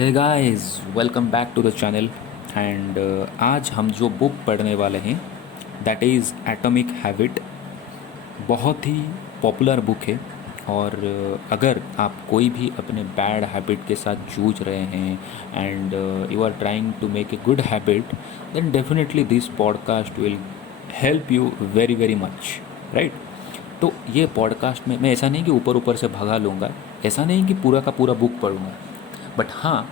Hey guys, welcome back to the channel. And आज हम जो बुक पढ़ने वाले हैं दैट इज़ एटॉमिक हैबिट। बहुत ही पॉपुलर बुक है। और अगर आप कोई भी अपने बैड हैबिट के साथ जूझ रहे हैं and you are trying to make a good habit, then definitely this podcast will help you very very much, right. तो ये पॉडकास्ट में मैं ऐसा नहीं कि ऊपर ऊपर से भगा लूँगा, ऐसा नहीं कि पूरा का पूरा बुक पढ़ूँगा, बट हाँ,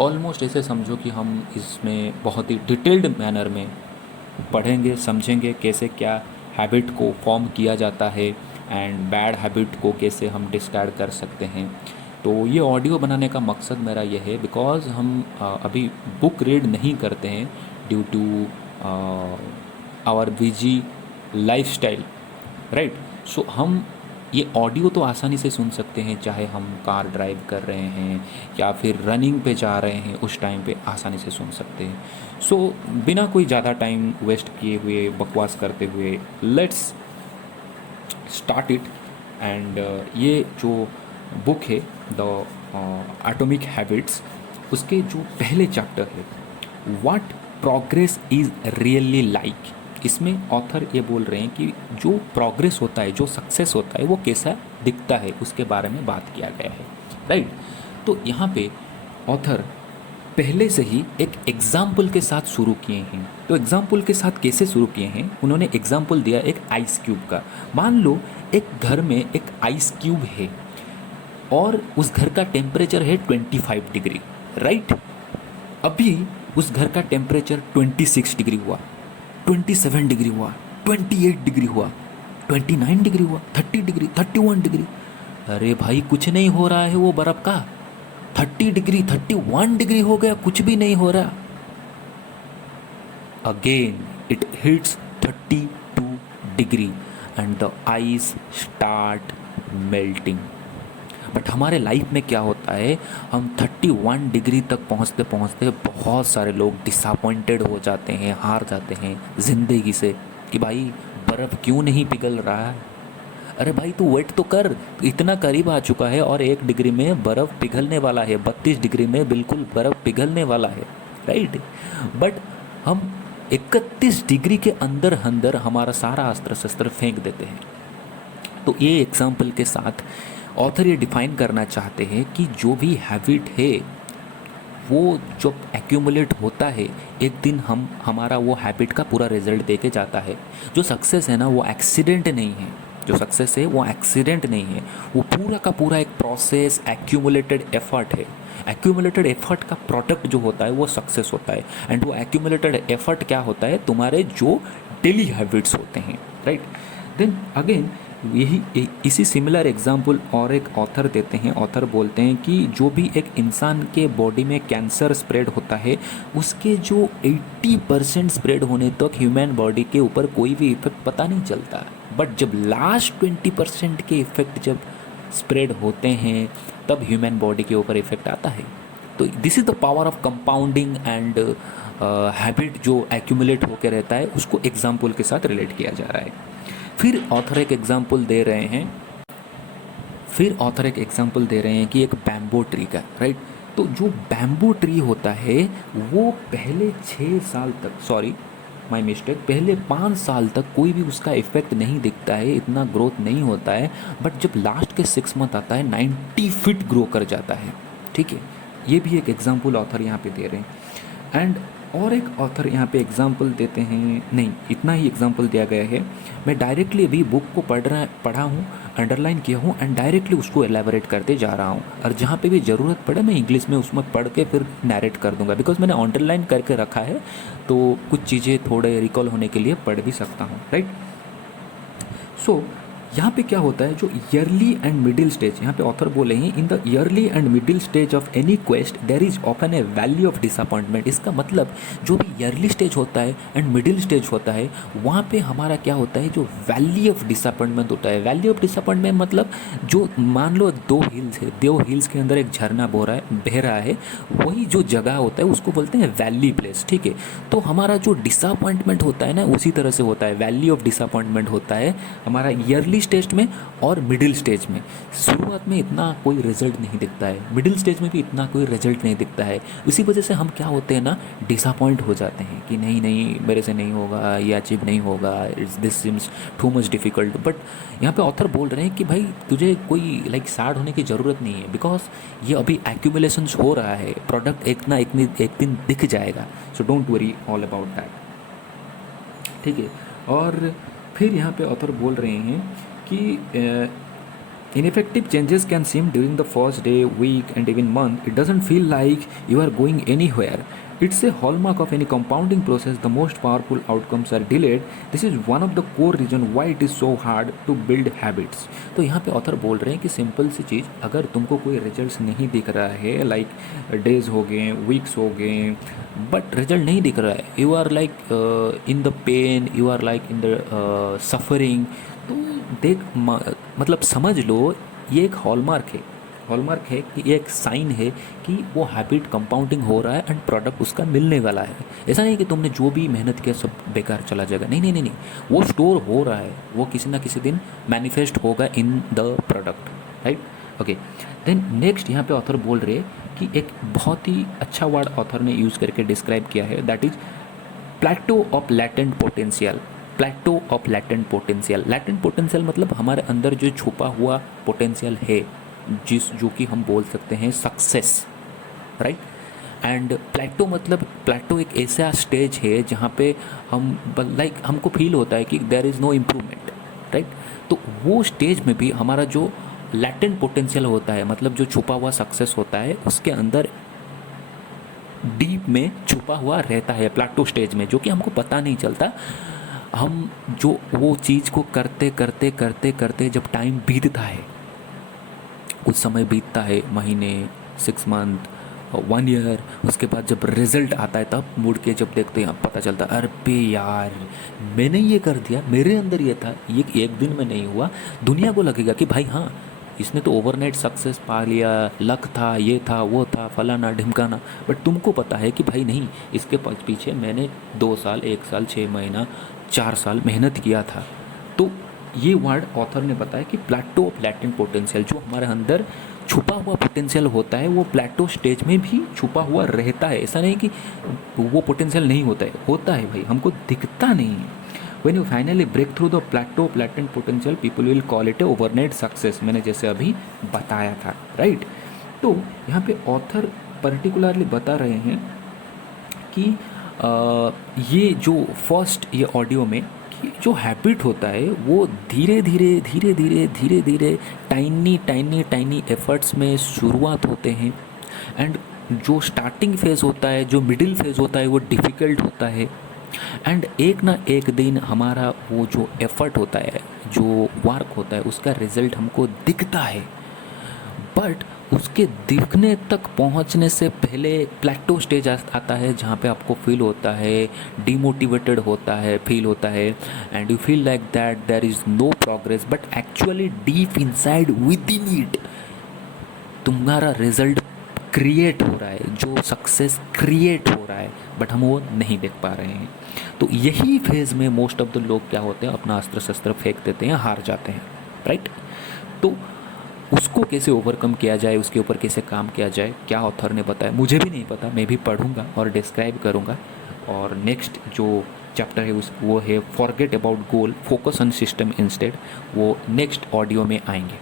ऑलमोस्ट ऐसे समझो कि हम इसमें बहुत ही डिटेल्ड मैनर में पढ़ेंगे, समझेंगे कैसे क्या हैबिट को फॉर्म किया जाता है एंड बैड हैबिट को कैसे हम डिस्कार्ड कर सकते हैं। तो ये ऑडियो बनाने का मकसद मेरा ये है बिकॉज़ हम अभी बुक रीड नहीं करते हैं due to our busy lifestyle, right. So हम ये ऑडियो तो आसानी से सुन सकते हैं, चाहे हम कार ड्राइव कर रहे हैं या फिर रनिंग पे जा रहे हैं, उस टाइम पे आसानी से सुन सकते हैं। सो बिना कोई ज़्यादा टाइम वेस्ट किए हुए, बकवास करते हुए, लेट्स स्टार्ट इट। एंड ये जो बुक है द एटॉमिक हैबिट्स, उसके जो पहले चैप्टर है what progress is really like, इसमें ऑथर ये बोल रहे हैं कि जो प्रोग्रेस होता है, जो सक्सेस होता है, वो कैसा दिखता है, उसके बारे में बात किया गया है, राइट। तो यहाँ पे ऑथर पहले से ही एक एग्जाम्पल के साथ शुरू किए हैं। तो एग्जाम्पल के साथ कैसे शुरू किए हैं, उन्होंने एग्जाम्पल दिया एक आइस क्यूब का। मान लो एक घर में एक आइस क्यूब है और उस घर का टेम्परेचर है 25 डिग्री, राइट। अभी उस घर का टेम्परेचर 26 डिग्री हुआ, 27 डिग्री हुआ, 28 डिग्री हुआ, 29 डिग्री हुआ, 30 डिग्री, 31 डिग्री। अरे भाई, कुछ नहीं हो रहा है वो बर्फ का। 30 डिग्री, 31 डिग्री हो गया, कुछ भी नहीं हो रहा। Again it hits 32 degree and the ice start melting. But हमारे लाइफ में क्या होता है, हम 31 डिग्री तक पहुंचते पहुंचते बहुत सारे लोग डिसअपॉइंटेड हो जाते हैं, हार जाते हैं ज़िंदगी से कि भाई बर्फ़ क्यों नहीं पिघल रहा है। अरे भाई, तू वेट तो कर, इतना करीब आ चुका है और 1 डिग्री में बर्फ़ पिघलने वाला है, 32 डिग्री में बिल्कुल बर्फ़ पिघलने वाला है, राइट। बट हम 31 डिग्री के अंदर अंदर हमारा सारा अस्त्र शस्त्र फेंक देते हैं। तो ये एग्जाम्पल के साथ ऑथर ये डिफाइन करना चाहते हैं कि जो भी हैबिट है वो जब एक्यूमुलेट होता है, एक दिन हमारा वो हैबिट का पूरा रिजल्ट दे के जाता है। जो सक्सेस है ना, वो एक्सीडेंट नहीं है। जो सक्सेस है वो एक्सीडेंट नहीं है, वो पूरा का पूरा एक प्रोसेस, एक्यूमुलेटेड एफर्ट है। एक्यूमुलेटेड एफर्ट का प्रोडक्ट जो होता है वो सक्सेस होता है। एंड वो एक्यूमुलेटेड एफर्ट क्या होता है, तुम्हारे जो डेली हैबिट्स होते हैं, राइट। देन अगेन इसी सिमिलर एग्जाम्पल और एक ऑथर देते हैं। ऑथर बोलते हैं कि जो भी एक इंसान के बॉडी में कैंसर स्प्रेड होता है, उसके जो 80% स्प्रेड होने तक ह्यूमन बॉडी के ऊपर कोई भी इफेक्ट पता नहीं चलता। बट जब लास्ट 20% के इफेक्ट जब स्प्रेड होते हैं, तब ह्यूमन बॉडी के ऊपर इफेक्ट आता है। तो this is the power of compounding and habit जो एक्यूमुलेट होकर रहता है, उसको एग्जाम्पल के साथ रिलेट किया जा रहा है। फिर ऑथर एक एग्जाम्पल दे रहे हैं कि एक बैम्बो ट्री का, राइट। तो जो बैम्बो ट्री होता है वो पहले 6 साल तक, सॉरी माय मिस्टेक, पहले 5 साल तक कोई भी उसका इफेक्ट नहीं दिखता है, इतना ग्रोथ नहीं होता है। बट जब लास्ट के 6 मंथ आता है 90 फीट ग्रो कर जाता है, ठीक है। ये भी एक एग्जाम्पल ऑथर यहाँ पे दे रहे हैं। एंड और एक ऑथर यहाँ पे एग्जाम्पल देते हैं, नहीं इतना ही एग्जाम्पल दिया गया है। मैं डायरेक्टली अभी बुक को पढ़ा हूँ, अंडरलाइन किया हूँ एंड डायरेक्टली उसको एलेबोरेट करते जा रहा हूँ। और जहाँ पे भी ज़रूरत पड़े मैं इंग्लिश में उसमें पढ़ के फिर नैरेट कर दूँगा, बिकॉज मैंने अंडरलाइन करके रखा है, तो कुछ चीज़ें थोड़े रिकॉल होने के लिए पढ़ भी सकता हूँ, राइट। सो यहाँ पे क्या होता है, जो ईयरली एंड मिडिल स्टेज, यहाँ पे ऑथर बोले हैं in the early and middle stage of any quest there is often a value of disappointment. इसका मतलब जो भी ईयरली स्टेज होता है एंड मिडिल स्टेज होता है, वहाँ पे हमारा क्या होता है, जो वैल्यू ऑफ डिसअपॉइंटमेंट होता है। वैल्यू ऑफ डिसअपॉइंटमेंट मतलब जो मान लो 2 हिल्स है, 2 हिल्स के अंदर एक झरना बह रहा है, वही जो जगह होता है उसको बोलते हैं वैली प्लेस, ठीक है। तो हमारा जो डिसअपॉइंटमेंट होता है ना, उसी तरह से होता है। वैल्यू ऑफ डिसअपॉइंटमेंट होता है हमारा ईयरली स्टेज में और मिडिल स्टेज में। शुरुआत में इतना कोई रिजल्ट नहीं दिखता है, मिडिल स्टेज में भी इतना कोई रिजल्ट नहीं दिखता है। इसी वजह से हम क्या होते हैं ना, डिसअपॉइंट हो जाते हैं कि नहीं नहीं मेरे से नहीं होगा, ये अचीव नहीं होगा, it's this CIMS too much difficult. But यहाँ पे ऑथर बोल रहे हैं कि भाई तुझे कोई लाइक सैड होने की ज़रूरत नहीं है, बिकॉज ये अभी एक्यूमुलेशंस हो रहा है, प्रोडक्ट एक दिन दिख जाएगा। So don't worry all about that, ठीक है। और फिर यहाँ पे ऑथर बोल रहे हैं कि ineffective changes can seem during the first day, week, and even month. It doesn't feel like you are going anywhere. It's a hallmark of any compounding process. The most powerful outcomes are delayed. This is one of the core reasons why it is so hard to build habits. तो यहाँ पे author बोल रहे हैं कि simple सी चीज़, अगर तुमको कोई रिजल्ट्स नहीं दिख रहा है, लाइक डेज हो गए, वीक्स हो गए, बट रिजल्ट नहीं दिख रहा है, you are like in the pain, you are like in the suffering, तो देख मतलब समझ लो ये एक हॉलमार्क है कि ये एक साइन है कि वो हैबिट कंपाउंडिंग हो रहा है एंड प्रोडक्ट उसका मिलने वाला है। ऐसा नहीं कि तुमने जो भी मेहनत किया सब बेकार चला जाएगा, नहीं नहीं नहीं नहीं, वो स्टोर हो रहा है, वो किसी ना किसी दिन मैनिफेस्ट होगा in the product, right. Okay, then next यहाँ पे ऑथर बोल रहे हैं कि एक बहुत ही अच्छा वर्ड ऑथर ने यूज़ करके डिस्क्राइब किया है, that is plateau of latent potential. Plateau of latent potential, latent potential मतलब हमारे अंदर जो छुपा हुआ पोटेंशियल है, जो कि हम बोल सकते हैं सक्सेस, राइट। एंड प्लेटो मतलब प्लेटो एक ऐसा स्टेज है जहाँ पे हम लाइक हमको फील होता है कि there is no improvement, right. तो वो स्टेज में भी हमारा जो लैटेंट पोटेंशियल होता है, मतलब जो छुपा हुआ सक्सेस होता है, उसके अंदर डीप में छुपा हुआ रहता है प्लेटो स्टेज में, जो कि हमको पता नहीं चलता। हम जो वो चीज़ को करते करते करते करते जब टाइम बीतता है, कुछ समय बीतता है, महीने, 6 मंथ, 1 ईयर, उसके बाद जब रिजल्ट आता है तब मुड़ के जब देखते हैं पता चलता है अरे यार मैंने ये कर दिया, मेरे अंदर ये था, ये एक दिन में नहीं हुआ। दुनिया को लगेगा कि भाई हाँ इसने तो ओवरनाइट सक्सेस पा लिया, लक था, ये था, वो था, फलाना ढिमकाना, बट तुमको पता है कि भाई नहीं, इसके पीछे मैंने 2 साल, 1 साल, 6 महीना, 4 साल मेहनत किया था। तो ये वर्ड ऑथर ने बताया कि प्लेटो ऑफ लैटेंट पोटेंशियल, जो हमारे अंदर छुपा हुआ पोटेंशियल होता है वो प्लेटो स्टेज में भी छुपा हुआ रहता है। ऐसा नहीं कि वो पोटेंशियल नहीं होता है भाई, हमको दिखता नहीं है। When you finally break through the plateau of latent potential, people will call it a overnight success, मैंने जैसे अभी बताया था, राइट। तो यहाँ पे ऑथर पर्टिकुलरली बता रहे हैं कि ये जो फर्स्ट ये ऑडियो में कि जो हैबिट होता है वो धीरे धीरे टाइनी एफर्ट्स में शुरुआत होते हैं। एंड जो स्टार्टिंग फेज़ होता है, जो मिडिल फेज़ होता है, वो डिफ़िकल्ट होता है। एंड एक ना एक दिन हमारा वो जो एफर्ट होता है, जो वर्क होता है, उसका रिज़ल्ट हमको दिखता है। बट उसके दिखने तक पहुंचने से पहले प्लेटो स्टेज आता है जहाँ पे आपको फील होता है, डिमोटिवेटेड होता है, फील होता है, and you feel like that there is no progress, but actually deep inside within it तुम्हारा रिजल्ट क्रिएट हो रहा है, जो सक्सेस क्रिएट हो रहा है, बट हम वो नहीं देख पा रहे हैं। तो यही फेज़ में मोस्ट ऑफ द लोग क्या होते हैं, अपना अस्त्र शस्त्र फेंक देते हैं, हार जाते हैं, राइट। तो उसको कैसे ओवरकम किया जाए, उसके ऊपर कैसे काम किया जाए, क्या ऑथर ने बताया मुझे भी नहीं पता, मैं भी पढ़ूंगा और डिस्क्राइब करूंगा। और नेक्स्ट जो चैप्टर है वो है forget about goal, focus on system instead, वो नेक्स्ट ऑडियो में आएंगे।